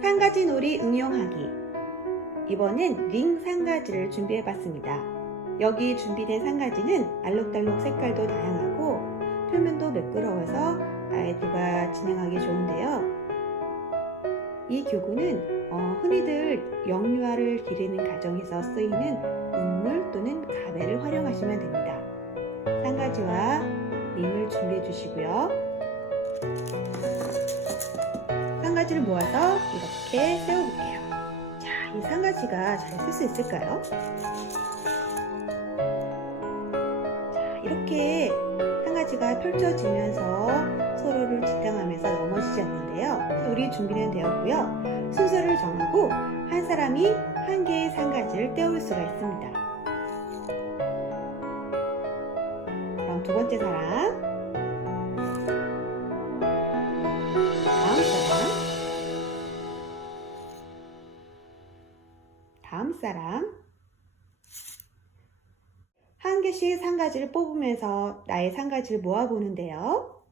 상가지 놀이 응용하기. 이번엔 링 상가지를 준비해 봤습니다. 여기 준비된 상가지는 알록달록 색깔도 다양하고 표면도 매끄러워서 아이들과 진행하기 좋은데요. 이 교구는 어, 흔히들 영유아를 기르는 가정에서 쓰이는 운물 또는 가베를 활용하시면 됩니다. 상가지와 링을 준비해 주시고요. 모아서 이렇게 세워볼게요. 자, 이 상가지가 잘 쓸 수 있을까요? 자, 이렇게 상가지가 펼쳐지면서 서로를 지탱하면서 넘어지지 않는데요. 우리 준비는 되었고요. 순서를 정하고 한 사람이 한 개의 상가지를 떼올 수가 있습니다. 그럼 두 번째 사람. 다음 사람. 한 개씩 상가지를 뽑으면서 나의 상가지를 모아보는데요.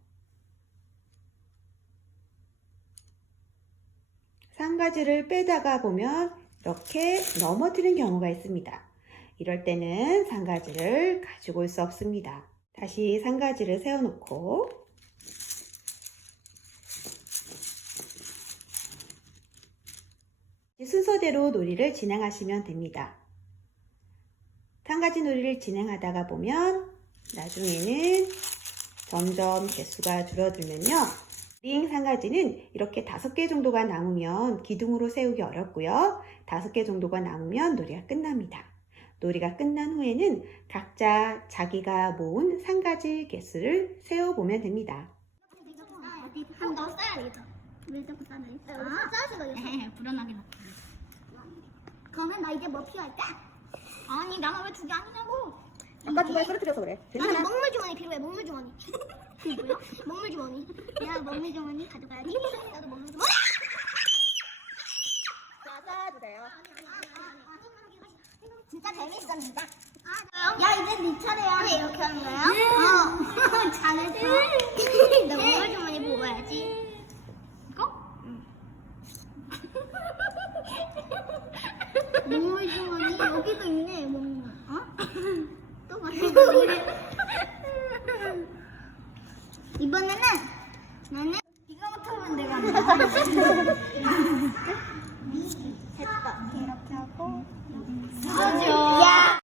상가지를 빼다가 보면 이렇게 넘어뜨린 경우가 있습니다. 이럴 때는 상가지를 가지고 올 수 없습니다. 다시 상가지를 세워놓고 순서대로 놀이를 진행하시면 됩니다. 상가지 놀이를 진행하다가 보면 나중에는 점점 개수가 줄어들면요. 링 상가지는 이렇게 다섯 개 정도가 남으면 기둥으로 세우기 어렵고요. 다섯 개 정도가 남으면 놀이가 끝납니다. 놀이가 끝난 후에는 각자 자기가 모은 상가지 개수를 세어보면 됩니다. 한더 써야 되겠다. 왜 자꾸 싸네? 아, 써야 되겠어. 불안하게 나. 그러면 나 이제 뭐 필요할까? 아니 나만 왜 두 개 아니냐고. 아까 두발 떨어뜨려서 그래. 나는 먹물 주머니 필요해. 먹물 주머니. 그게 뭐야? 먹물 주머니. 야, 먹물 주머니 가져가야지. 나도 먹물 주머니. 맞아주세요. 진짜 재밌었는데. 야, 이제 네 차례야. 이렇게 하는 거야? 어. 잘했어. 나 먹물 주머니 먹어야지. 이거? 너무 이상하니? 여기도 있네 뭔가 어? 또 마찬가지래 이번에는 나는 이거부터 하면 내가